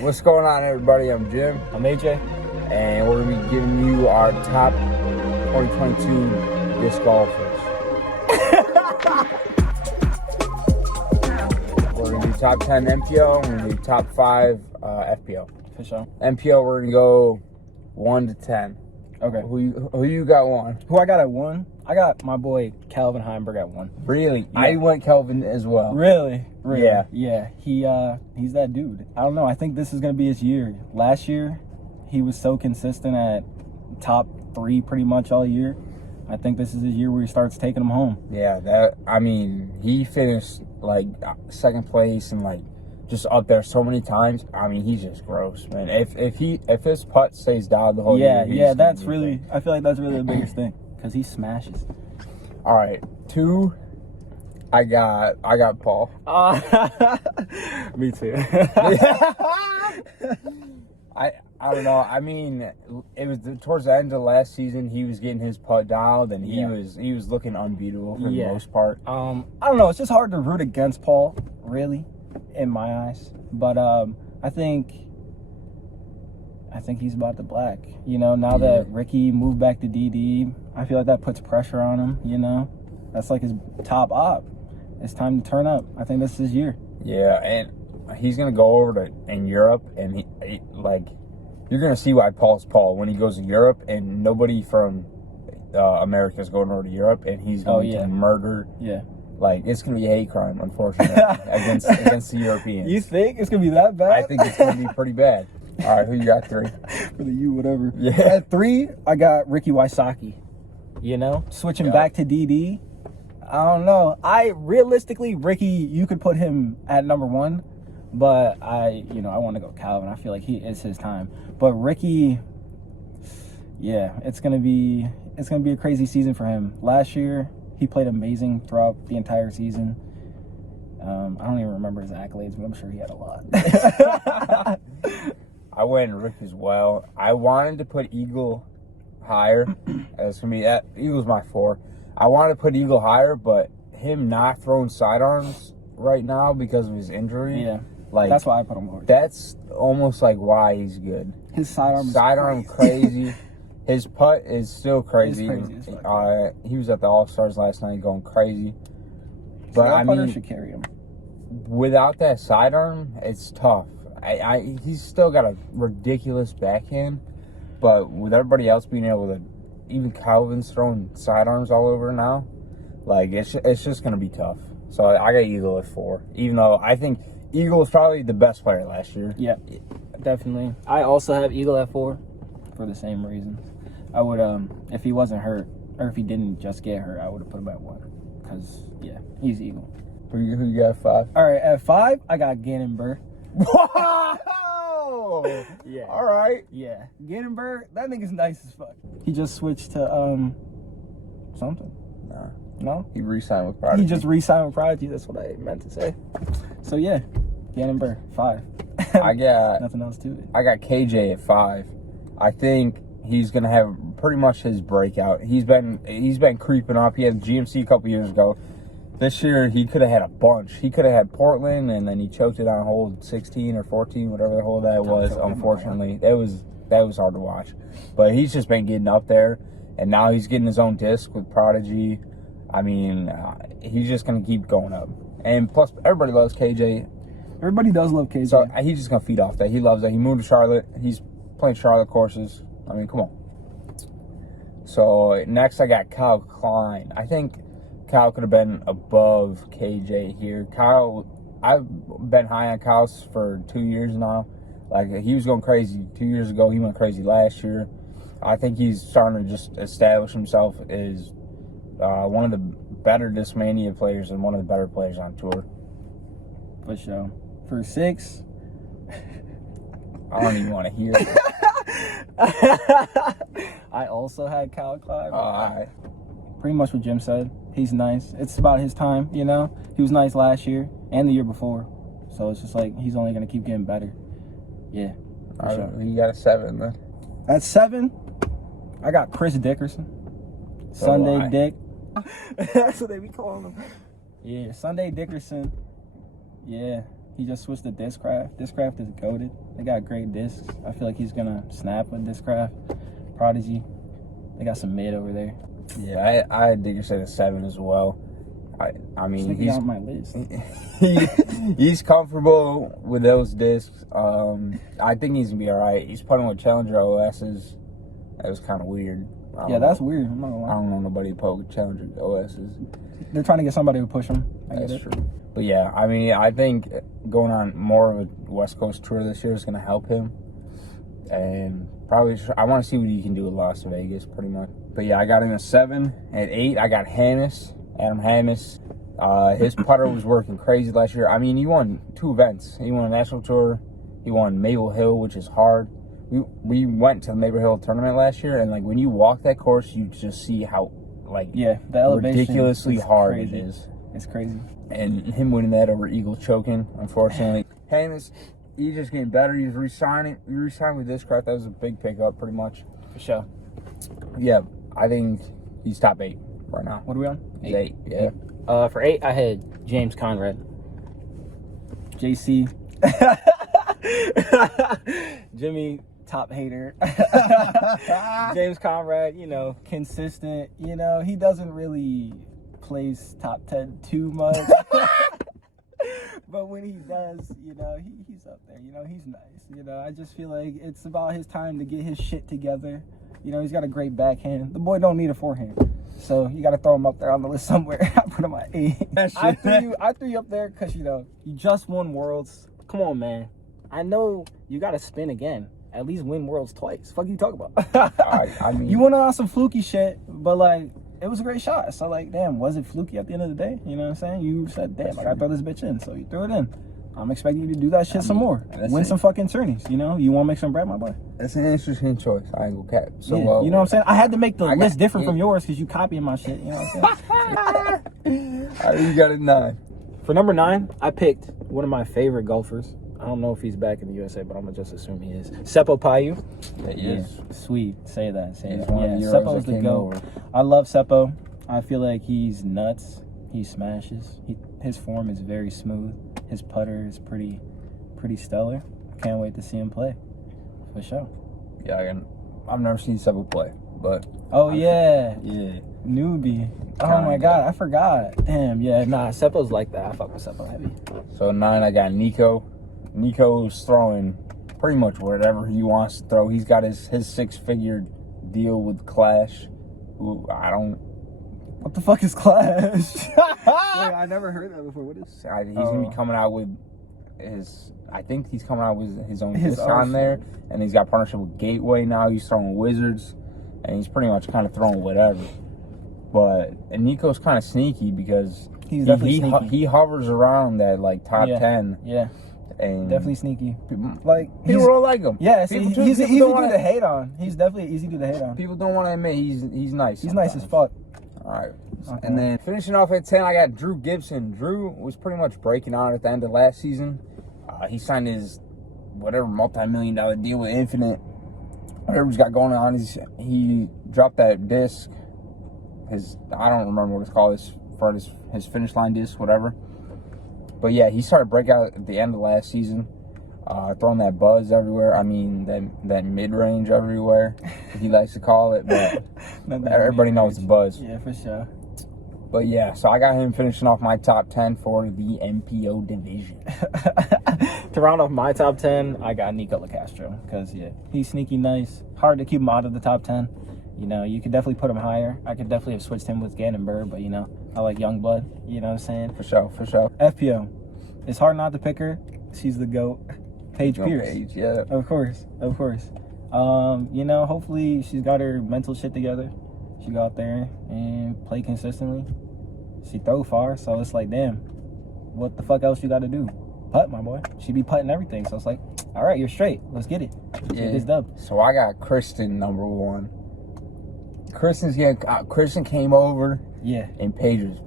What's going on, everybody? I'm Jim. I'm AJ. And we're going to be giving you our top 2022 disc golfers. We're going to do top 10 MPO and we're going to do top 5 FPO. For sure. MPO, we're going to go 1 to 10. Okay. Who you got 1? Who I got at 1? I got my boy Calvin Heimberg at 1. Really? Yeah. I went Kelvin as well. Really? Yeah. Yeah. He's that dude. I don't know. I think this is going to be his year. Last year, he was so consistent at top 3 pretty much all year. I think this is his year where he starts taking them home. Yeah, he finished like second place and like just up there so many times. I mean, he's just gross, man. If his putt stays down the whole year, that's really. I feel like that's really the biggest thing because he smashes. All right, 2. I got Paul. Me too. I don't know. I mean, it was towards the end of last season. He was getting his putt dialed, and he was looking unbeatable for the most part. I don't know. It's just hard to root against Paul, really, in my eyes. But I think he's about the black. You know, now that Ricky moved back to DD, I feel like that puts pressure on him. You know, that's like his top op. It's time to turn up. I think this is his year. Yeah, and he's gonna go over in Europe, and he you're gonna see why Paul's Paul when he goes to Europe, and nobody from America is going over to Europe, and he's going to murder. Yeah, like it's gonna be a hate crime, unfortunately, against the Europeans. You think it's gonna be that bad? I think it's gonna be pretty bad. All right, who you got 3? For the U, whatever. Yeah. At 3, I got Ricky Wysocki. You know, switching back to DD. I don't know. Realistically, Ricky, you could put him at number 1, but I want to go Calvin. I feel like it's his time. But Ricky, it's gonna be a crazy season for him. Last year, he played amazing throughout the entire season. I don't even remember his accolades, but I'm sure he had a lot. I went Rick as well. I wanted to put Eagle higher. As for me, Eagle's my 4. I wanted to put Eagle higher, but him not throwing sidearms right now because of his injury. Yeah, like that's why I put him lower. That's almost like why he's good. His sidearm crazy. His putt is still crazy. It's crazy. He was at the All-Stars last night going crazy. But I mean, should carry him. Without that sidearm, it's tough. He's still got a ridiculous backhand, but with everybody else being able to, even Calvin's throwing sidearms all over now, like it's just gonna be tough. So I got Eagle at 4, even though I think Eagle was probably the best player last year. Yeah, definitely. I also have Eagle at 4 for the same reasons. I would if he wasn't hurt or if he didn't just get hurt, I would have put him at 1 because he's Eagle. Who you got at 5? All right, at 5 I got Gannon Burr. Whoa! Yeah. All right. Yeah. Gannon Burr, that nigga's nice as fuck. He just switched to something. Nah. No? He re-signed with Prodigy. He just re-signed with Prodigy. That's what I meant to say. So yeah, Gannon Burr, 5. I got nothing else to it. I got KJ at 5. I think he's gonna have pretty much his breakout. He's been creeping up. He had GMC a couple years ago. This year, he could have had a bunch. He could have had Portland, and then he choked it on hole 16 or 14, whatever the hole that was, unfortunately. That was hard to watch. But he's just been getting up there, and now he's getting his own disc with Prodigy. I mean, he's just going to keep going up. And plus, everybody loves KJ. Everybody does love KJ. So he's just going to feed off that. He loves that. He moved to Charlotte. He's playing Charlotte courses. I mean, come on. So next, I got Kyle Klein. I think Kyle could have been above KJ here. Kyle, I've been high on Kyle for 2 years now. Like, he was going crazy 2 years ago. He went crazy last year. I think he's starting to just establish himself as one of the better Discmania players and one of the better players on tour. For sure. For 6, I don't even want to hear it. I also had Kyle Klein. All right. Pretty much what Jim said. He's nice. It's about his time, you know? He was nice last year and the year before. So it's just like he's only going to keep getting better. Yeah. All right. Sure. You got a 7 then. At 7, I got Chris Dickerson. Sunday Dick. That's what they be calling him. Yeah, Sunday Dickerson. Yeah. He just switched to Discraft. Discraft is goated. They got great discs. I feel like he's gonna snap with Discraft. Prodigy. They got some mid over there. Yeah, I dig your say a 7 as well. I mean, he's on my list. he's comfortable with those discs. I think he's gonna be all right. He's putting with Challenger OSs. That was kind of weird. Yeah, that's weird. I'm not gonna lie. I don't know nobody put with Challenger OSs. They're trying to get somebody to push them. That's true. But yeah, I mean, I think going on more of a West Coast tour this year is gonna help him. And probably, I want to see what he can do with Las Vegas, pretty much. But yeah, I got him a 7. At 8, I got Hannes. Adam Hannes, his putter was working crazy last year. I mean, he won 2 events. He won a national tour. He won Maple Hill, which is hard. We went to the Maple Hill tournament last year, and like when you walk that course, you just see how the elevation ridiculously hard crazy. it is. It's crazy. And him winning that over Eagle choking, unfortunately. Hannes, he's just getting better. He's re-signing. We re-signed with Discraft. That was a big pickup, pretty much. For sure. Yeah, I think he's top 8 right now. What are we on? 8. Yeah. For 8, I had James Conrad. JC. Jimmy, top hater. James Conrad, consistent. He doesn't really place top 10 too much. But when he does, he's up there. He's nice. I just feel like it's about his time to get his shit together. He's got a great backhand. The boy don't need a forehand. So you got to throw him up there on the list somewhere. I put him at 8. I threw you up there because, you just won Worlds. Come on, man. I know you got to spin again. At least win Worlds twice. Fuck you talk about? I mean, you went on some fluky shit, but, it was a great shot. So, damn, was it fluky at the end of the day? You know what I'm saying? You said, damn, I got to throw this bitch in. So you threw it in. I'm expecting you to do that shit some more. Win some fucking tourneys, You want to make some bread, my boy? That's an interesting choice. I ain't gonna cap. So, yeah, you know what I'm saying? I had to make the list different from yours because you copying my shit. You know what I'm saying? You got it 9. For number 9, I picked one of my favorite golfers. I don't know if he's back in the USA, but I'm going to just assume he is. Seppo Payu. He is. Sweet. Say that. He's one of the Euros Seppo's that the came GOAT. over. I love Seppo. I feel like he's nuts. He smashes. His form is very smooth. His putter is pretty stellar. Can't wait to see him play. For sure. Yeah, I've never seen Seppo play, but... Oh, yeah. Yeah. Newbie. Oh, my God. I forgot. Damn, yeah. Nah, Seppo's like that. I fuck with Seppo heavy. So, 9, I got Nico. Nico's throwing pretty much whatever he wants to throw. He's got his 6-figure deal with Clash. Who What the fuck is Clash? Wait, I never heard that before. What is? He's gonna be coming out with his. I think he's coming out with his own disc on there, and he's got partnership with Gateway now. He's throwing Wizards, and he's pretty much kind of throwing whatever. And Nico's kind of sneaky because he's definitely sneaky. He hovers around that top 10. Yeah. And definitely sneaky. People He's don't like him. Yeah, he's easy to hate on. He's definitely easy to hate on. People don't want to admit he's nice. He's nice as fuck. All right. And then finishing off at 10, I got Drew Gibson. Drew was pretty much breaking out at the end of last season. He signed his whatever multi-million-dollar deal with Infinite. Whatever he's got going on, he dropped that disc. I don't remember what it's called. His finish line disc, whatever. But yeah, he started breaking out at the end of last season, throwing that buzz everywhere. I mean, that mid-range everywhere, he likes to call it. But everybody knows the buzz. Yeah, for sure. But yeah, so I got him finishing off my top 10 for the MPO division. To round off my top 10, I got Nico LaCastro because, he's sneaky nice. Hard to keep him out of the top 10. You could definitely put him higher. I could definitely have switched him with Gannon Burr, but, I like Youngblood. You know what I'm saying? For sure. FPO. It's hard not to pick her. She's the GOAT. Paige Pierce. Paige, yeah. Of course. Hopefully she's got her mental shit together. She go out there and play consistently. She throw far, so it's like, damn, what the fuck else you got to do? Putt, my boy. She be putting everything, so it's like, all right, you're straight. Let's get it. Get this dub. So I got Kristen number 1. Kristen came over. Yeah. And Paige was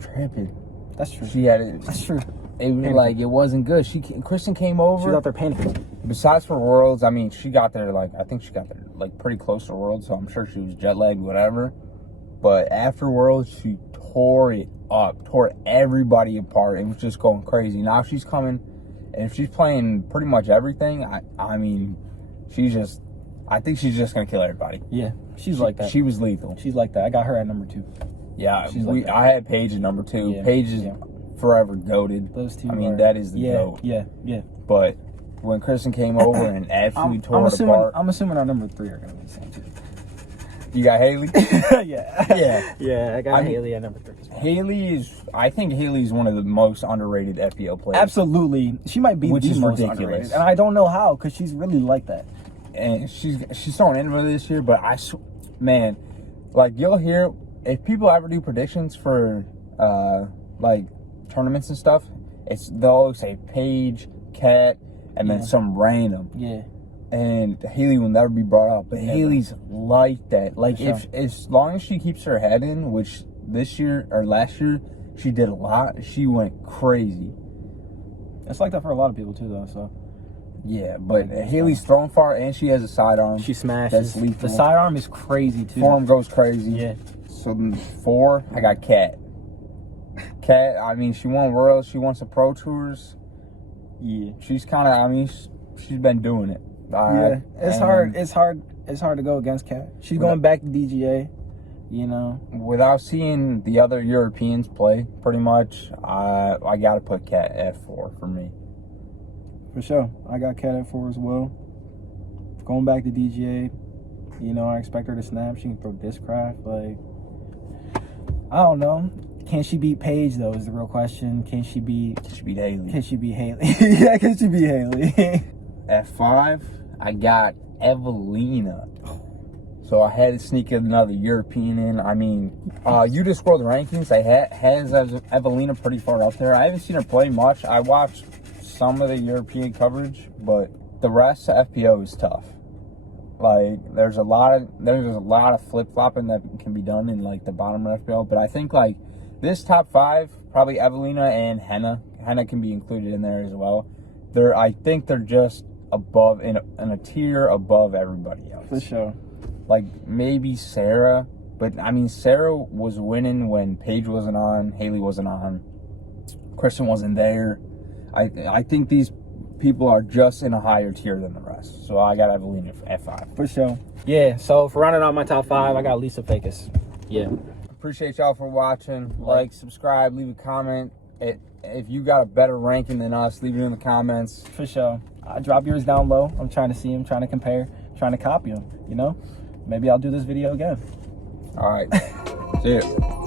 tripping. That's true. She had it. That's true. It was like, it wasn't good. Kristen came over. She was out there panicking. Besides for Worlds, I mean, she got there, I think she got there, pretty close to Worlds, so I'm sure she was jet lagged, whatever. But after Worlds, she tore it up, tore everybody apart. It was just going crazy. Now she's coming And if she's playing pretty much everything, I mean, I think she's just gonna kill everybody. Yeah, she's like that. She was lethal. She's like that. I got her at number 2. Yeah, She's like that. I had Paige at number 2. Yeah, Paige is forever goated. Those two. I mean, that is the goat. Yeah. But when Kristen came over and absolutely tore it apart, I'm assuming our number 3 are gonna be the same too. you got Haley. Yeah. I got Haley at number 3. I think Haley's one of the most underrated FPO players. Absolutely, she might be Which the is most ridiculous. underrated, and I don't know how because she's really like that. And she's throwing in really this year, but man, like you'll hear if people ever do predictions for like tournaments and stuff, they'll always say Paige, Kat, and then some random. Yeah. And Haley will never be brought up, but Haley's like that. Like if as long as she keeps her head in, which this year or last year she did a lot, she went crazy. It's like that for a lot of people too, though. So. Yeah, but Haley's throwing far, and she has a sidearm. She smashes. That's lethal. The sidearm is crazy too. Form goes crazy. Yeah. So then 4, I got Kat. Kat, I mean, she won Worlds. She won some Pro Tours. Yeah. She's kind of, I mean, she's been doing it. Yeah. It's hard. It's hard to go against Kat. She's going back to DGA. You know. Without seeing the other Europeans play, pretty much, I got to put Kat at 4 for me. For sure. I got Kat at 4 as well. Going back to DGA, you know, I expect her to snap. She can throw discraft. Like, I don't know. Can she beat Paige, though, is the real question. Can she beat Haley? Can she beat Haley? Yeah, can she beat Haley? At 5, I got Evelina. So I had to sneak another European in. I mean, you just scroll the rankings. I has Evelina pretty far up there. I haven't seen her play much. I watched some of the European coverage, but the rest of FPO is tough. Like there's a lot of flip flopping that can be done in like the bottom of FPO. But I think like this top 5, probably Evelina and Henna. Henna can be included in there as well. I think they're just above in a tier above everybody else. For sure. Like maybe Sarah, but I mean Sarah was winning when Paige wasn't on, Haley wasn't on, Kristen wasn't there. I think these people are just in a higher tier than the rest. So I got Evelina at 5. For sure. Yeah, so for rounding out my top 5, I got Lisa Fakis. Yeah. Appreciate y'all for watching. Like, subscribe, leave a comment. If you got a better ranking than us, leave it in the comments. For sure. Drop yours down low. I'm trying to see them, trying to compare, trying to copy them, you know? Maybe I'll do this video again. All right. See ya.